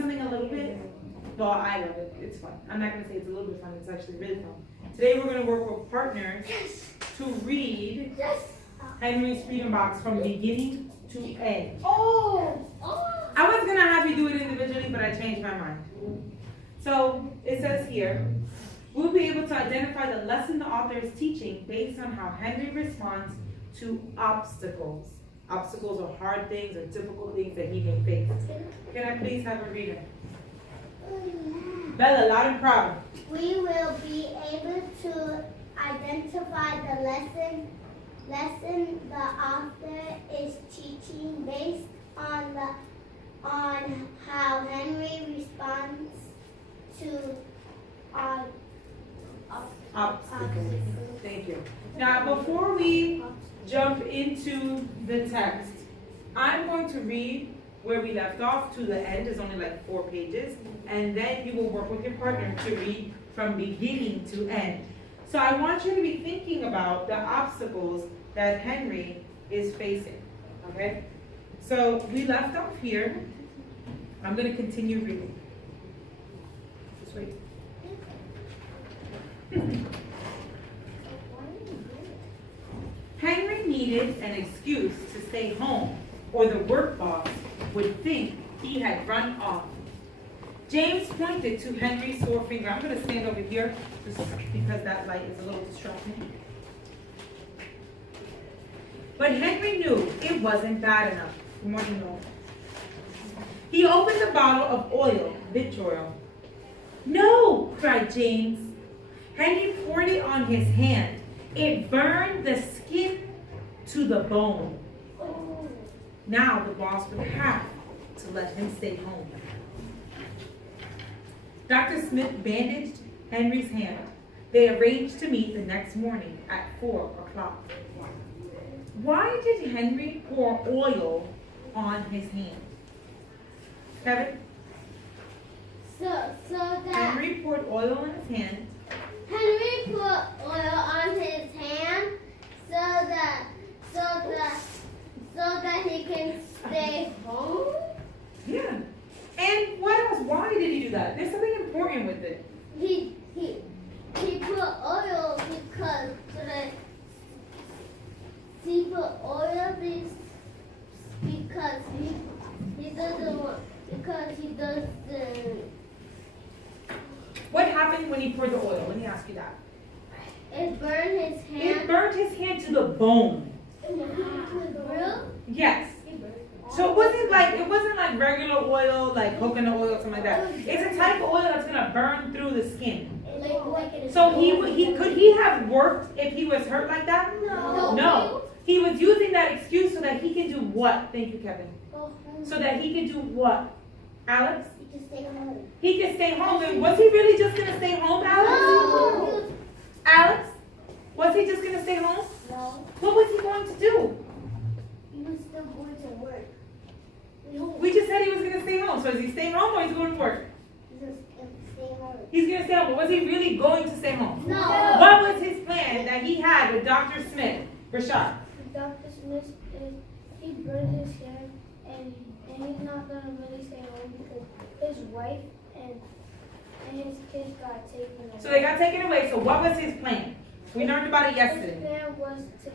something a little bit, well, I love it, it's fun. I'm not gonna say it's a little bit fun, it's actually really fun. Today we're gonna work with partners to read Henry's Freedom Box from beginning to end. I was gonna have you do it individually, but I changed my mind. So it says here, we'll be able to identify the lesson the author is teaching based on how Henry responds to obstacles. Obstacles are hard things or difficult things that he may face. Can I please have a reader? Bella, loud and proud. We will be able to identify the lesson the author is teaching based on how Henry responds to Obstacles. Thank you. Now, before we jump into the text, I'm going to read where we left off to the end. It's only like 4 pages. And then you will work with your partner to read from beginning to end. So I want you to be thinking about the obstacles that Henry is facing. Okay? So we left off here. I'm going to continue reading. Just wait. Henry needed an excuse to stay home, or the work boss would think he had run off. James pointed to Henry's sore finger. I'm going to stand over here just because that light is a little distracting. But Henry knew it wasn't bad enough. More than no. He opened the bottle of oil, vitriol. "No!" cried James. Henry poured it on his hand. It burned the skin to the bone. Now the boss would have to let him stay home. Dr. Smith bandaged Henry's hand. They arranged to meet the next morning at 4 o'clock. Why did Henry pour oil on his hand? Kevin? so that Henry poured oil on his hand. Henry put oil on his hand so that he can stay home. Yeah. And what else? Why did he do that? There's something important with it. He put oil because he put oil because he doesn't want because he doesn't. What happened when he poured the oil? Let me ask you that. It burned his hand. It burnt his hand to the bone. Real? Yes. So it wasn't like regular oil, like coconut oil, something like that. It's a type of oil that's gonna burn through the skin. So could he have worked if he was hurt like that? No. He was using that excuse so that he can do what? Thank you, Kevin. So that he can do what? Alex? He can stay home. He can stay home. And was he really just gonna stay home, Alex? No. Alex? Was he just gonna stay home? No. What was he going to do? He was still going to work. We just said he was gonna stay home. So is he staying home or is he going to work? He's going to stay home. He's gonna stay home. But was he really going to stay home? No. What was his plan that he had with Dr. Smith? Rashad? Dr. Smith, he burned his hand, and he's not gonna really stay home because his wife and his kids got taken away. So they got taken away. So what was his plan? We learned about it His yesterday. plan was to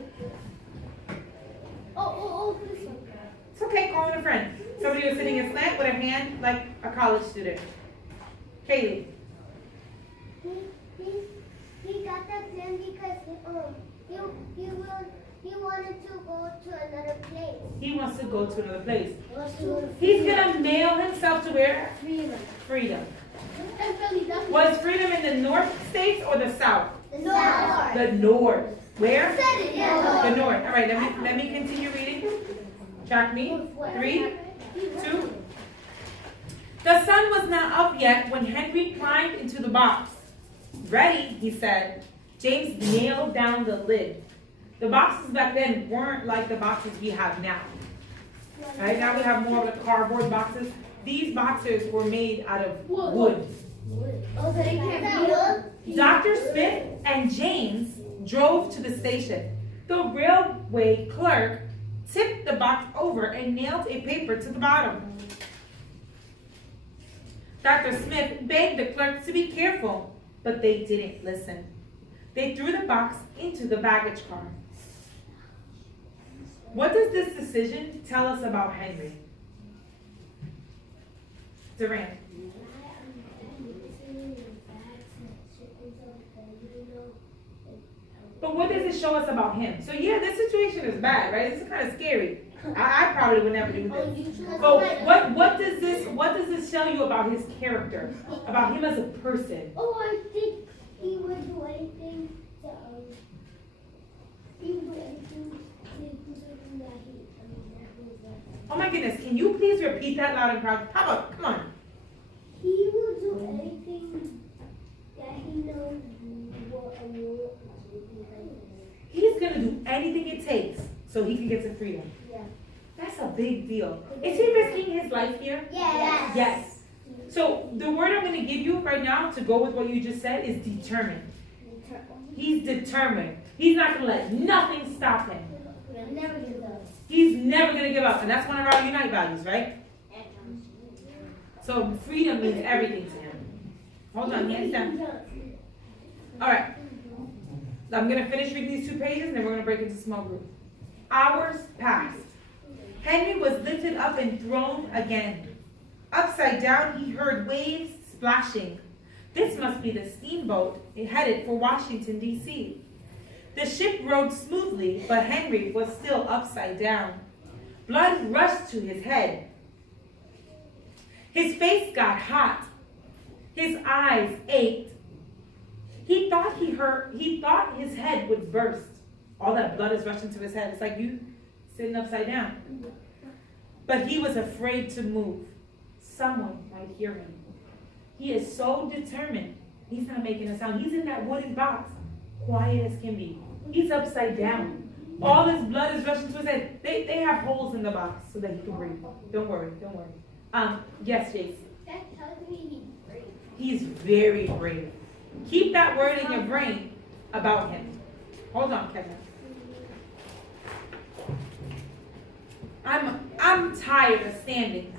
Please. It's okay, calling a friend. Somebody was sitting in slant with a hand like a college student. Kaylee. He got that plan because he wanted to go to another place. He wants to go to another place. He wants to go to He's gonna mail himself to where? Freedom. Freedom. And really, that's Was Freedom in the North States or the South? the North. The North. Where? Yeah. The North. All right, let me continue reading. Track me. 3, 2. The sun was not up yet when Henry climbed into the box. Ready, he said. James nailed down the lid. The boxes back then weren't like the boxes we have now. Right now we have more of the cardboard boxes. These boxes were made out of wood. Oh, so they can't Dr. Smith and James drove to the station. The railway clerk tipped the box over and nailed a paper to the bottom. Dr. Smith begged the clerks to be careful, but they didn't listen. They threw the box into the baggage car. What does this decision tell us about Henry? Durant. But what does it show us about him? So yeah, this situation is bad, right? This is kind of scary. I probably would never do this. But what does this tell you about his character? About him as a person? Oh, I think he would do anything to, he would do anything to do something that Oh my goodness, can you please repeat that loud and proud? How about, come on. he will do anything that he knows what a war He's gonna do anything it takes so he can get to freedom. Yeah. That's a big deal. Is he risking his life here? Yes. Yes. So the word I'm gonna give you right now to go with what you just said is determined. He's determined. He's not gonna let nothing stop him. Never give up. He's never gonna give up, and that's one of our Unite values, right? So freedom means everything to him. Hold on, hands down. All right. I'm gonna finish reading these 2 pages, and then we're gonna break into small groups. Hours passed. Henry was lifted up and thrown again. Upside down, he heard waves splashing. This must be the steamboat headed for Washington, D.C. The ship rode smoothly, but Henry was still upside down. Blood rushed to his head. His face got hot. His eyes ached. He thought his head would burst. All that blood is rushing to his head. It's like you sitting upside down. But he was afraid to move. Someone might hear him. He is so determined. He's not making a sound. He's in that wooden box, quiet as can be. He's upside down. All this blood is rushing to his head. They have holes in the box so that he can breathe. Don't worry. Yes, Jason. That tells me he's brave. He's very brave. Keep that word in your brain about him. Hold on, Kevin. I'm tired of standing,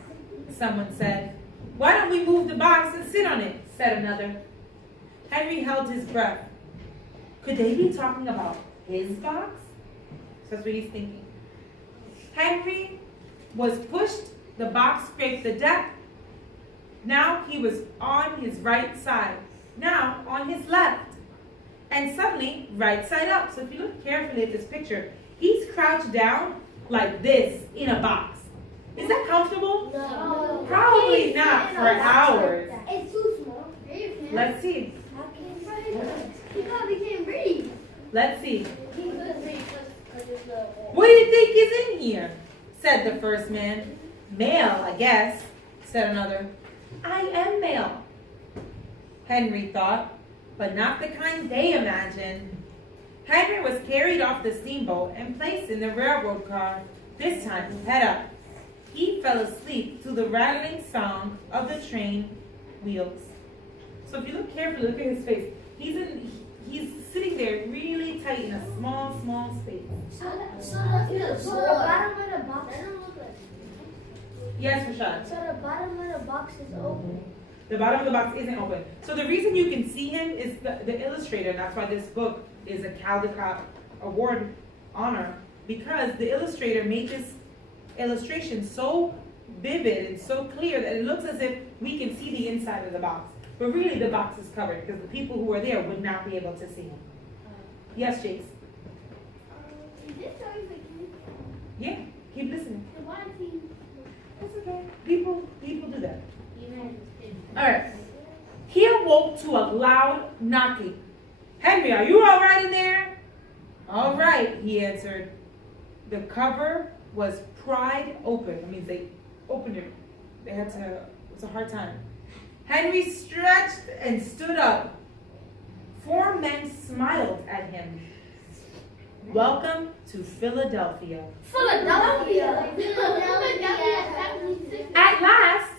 someone said. Why don't we move the box and sit on it, said another. Henry held his breath. Could they be talking about his box? That's what he's thinking. Henry was pushed, the box scraped the deck. Now he was on his right side. Now on his left. And suddenly, right side up. So if you look carefully at this picture, he's crouched down like this in a box. Is that comfortable? No. Probably not for hours. It's too small. Let's see. He probably can't breathe. Let's see. He couldn't breathe because it's What do you think is in here? Said the first man. Male, I guess, said another. I am male, Henry thought, but not the kind they imagined. Henry was carried off the steamboat and placed in the railroad car, this time head up. He fell asleep to the rattling sound of the train wheels. So if you look carefully, look at his face. He's sitting there really tight in a small space. So the bottom of the box. Yes, Rashad. So the bottom of the box is open. The bottom of the box isn't open. So the reason you can see him is the illustrator, and that's why this book is a Caldecott Award honor, because the illustrator made this illustration so vivid and so clear that it looks as if we can see the inside of the box. But really the box is covered because the people who are there would not be able to see him. Yes, Jace? Is this always like you? Yeah, keep listening. So why is he? That's okay. People do that. Alright. He awoke to a loud knocking. Henry, are you all right in there? All right, he answered. The cover was pried open. That means they opened it. It was a hard time. Henry stretched and stood up. 4 men smiled at him. Welcome to Philadelphia. Philadelphia. At last,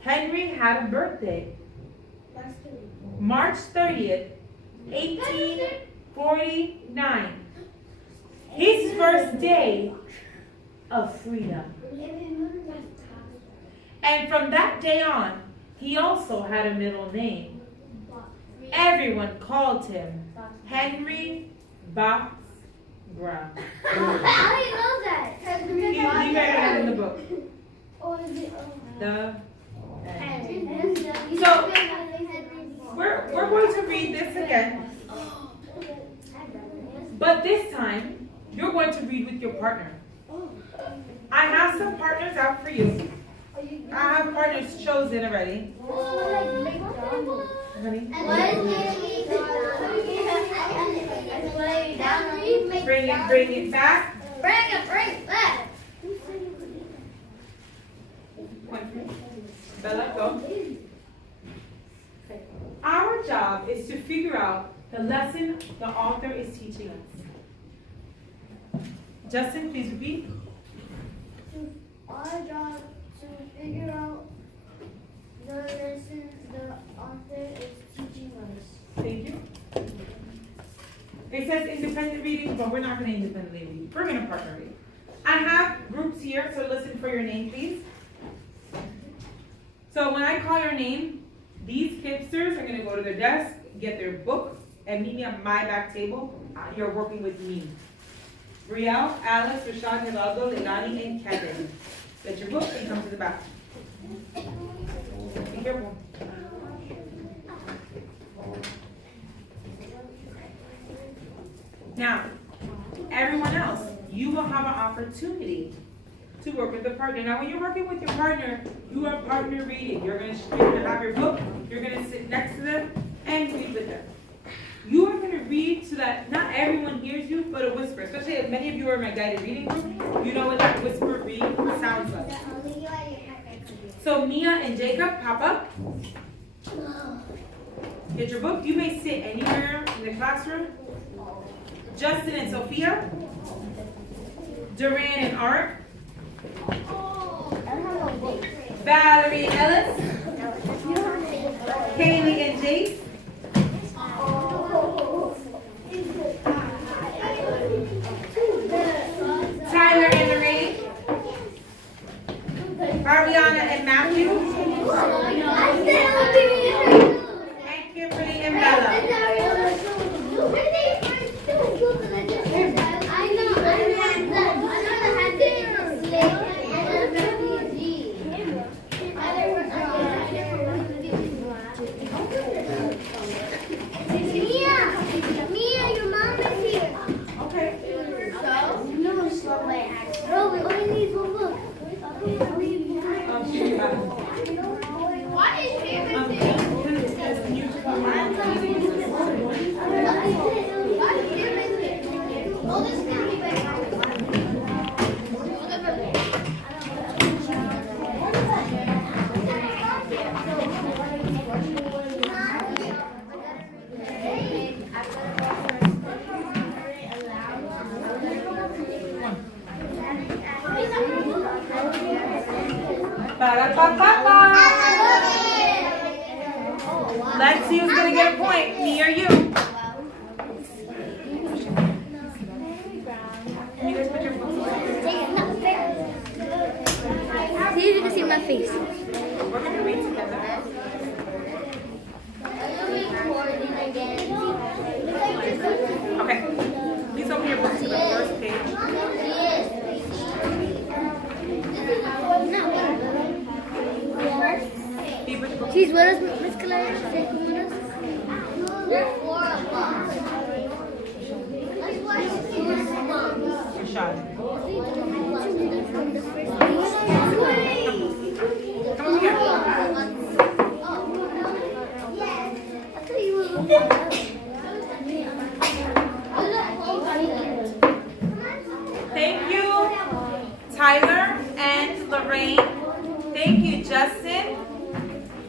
Henry had a birthday. March 30th, 1849. His first day of freedom. And from that day on, he also had a middle name. Everyone called him Henry Box Brown. How do you know that? You read that in the book. Or is it? The So, we're going to read this again, but this time you're going to read with your partner. I have some partners out for you. I have partners chosen already. Honey, bring it back. Bring it back. Bella, go. Our job is to figure out the lesson the author is teaching us. Justin, please repeat. Our job to figure out the lesson the author is teaching us. Thank you. It says independent reading, but we're not going to independently read. We're going to partner read. I have groups here, so listen for your name, please. So when I call your name, these kidsters are going to go to their desk, get their book, and meet me at my back table. You're working with me. Brielle, Alice, Rashad, Geraldo, Leilani, and Kevin. Get your book and come to the back. Be careful. Now, everyone else, you will have an opportunity to work with a partner. Now, when you're working with your partner, you are partner reading. You're going to have your book, you're going to sit next to them, and read with them. You are going to read so that not everyone hears you, but a whisper. Especially if many of you are in my guided reading group, you know what that whisper reading sounds like. So Mia and Jacob, pop up. Get your book. You may sit anywhere in the classroom. Justin and Sophia. Duran and Art. Valerie and Ellis. Kaylee and Jace. Tyler and Lorraine. Ariana and Matthew. And Kimberly and Bella. Mia, your mom is here. Okay. No, slow way. Bro, we only need one book. Why is Oh, this is gonna be better. Let's see who's gonna get a point, me or you. Can you guys put your books away? See if you can see my face. We're gonna read together. Okay. Please open your book to the first page. She's with us, Miss Claire. She's with us. There are 4 of us. Let's watch Rashad. Thank you, Tyler and Lorraine. Thank you, Justin.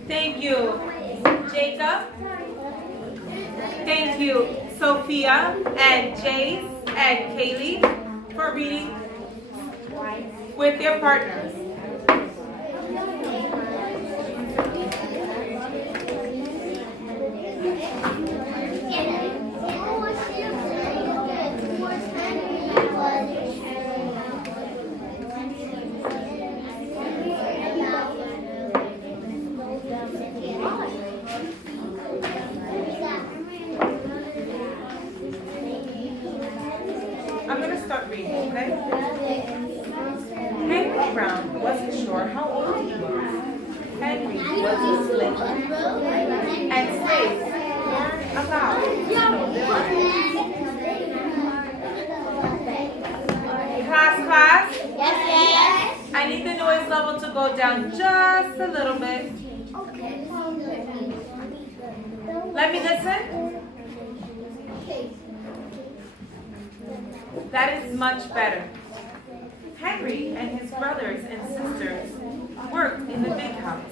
Thank you, Jacob. Thank you, Sophia and Jace and Kaylee for reading with their partners. sure how old he was. Henry was a slave and slaves about class. Yes. I need the noise level to go down just a little bit. Let me listen. That is much better. Henry and his brothers and sisters worked in the big house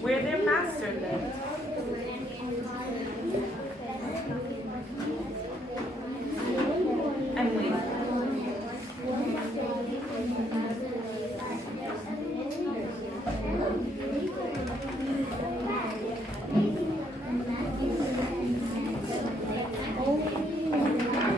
where their master lived.